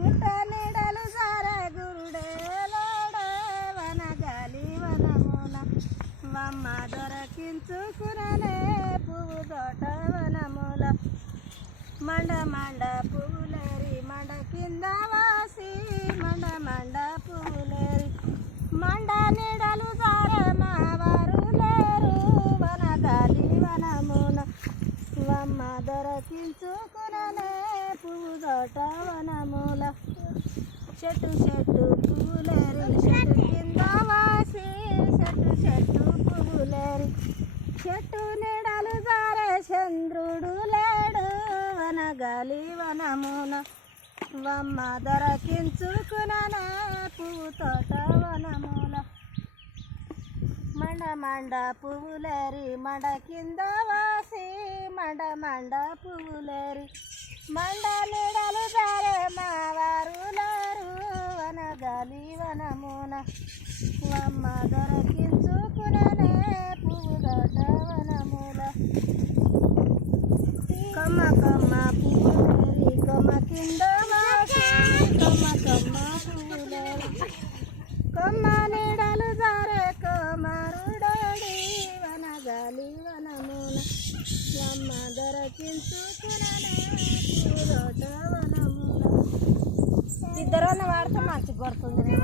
గుట్ట నీడలు సారే గురుడే లోడే వనగాలి వనమున వమ్మ దొరకించుకుననే పువ్వు తోట వనముల మండ మండ పువ్వులేరి మండ కింద వాసి మండ మండ పువ్వులేరి మండ నీడలు సారే మా వారు లేరు వనగాలి వనమున వమ్మ దొరకించుకుననే పువ్వు తోట వనముల చెట్టు చెట్టు పువ్వులేరి చెట్టు కింద వాసి చెట్టు చెట్టు పువ్వులేరి చెట్టు నీడలు సారే చంద్రుడు లేడు వనగాలి వనమున వమ్మ దొరకించుకుననే పువ్వు తోట వనముల మండ మండ పువ్వులేరి మండ కింద వాసి మండ మండ పువ్వులేరి మండ నీడలు సారే మా వారు లేరు వనగాలి వనమున వమ్మ దొరకించుకుననే పువ్వు తోట వనముల కొమ్మ కొమ్మ పువ్వులేరి కొమ్మ కింద వాసి కొమ్మ కొమ్మ పువ్వులేరి కొమ్మ నీడలు సారే కొమరుడోడి వనగాలి వనమున వమ్మ దొరకించుకుననే పువ్వు తోట వనముల ఇద్దరన్న వాడితే మంచిగా కొడుతుంది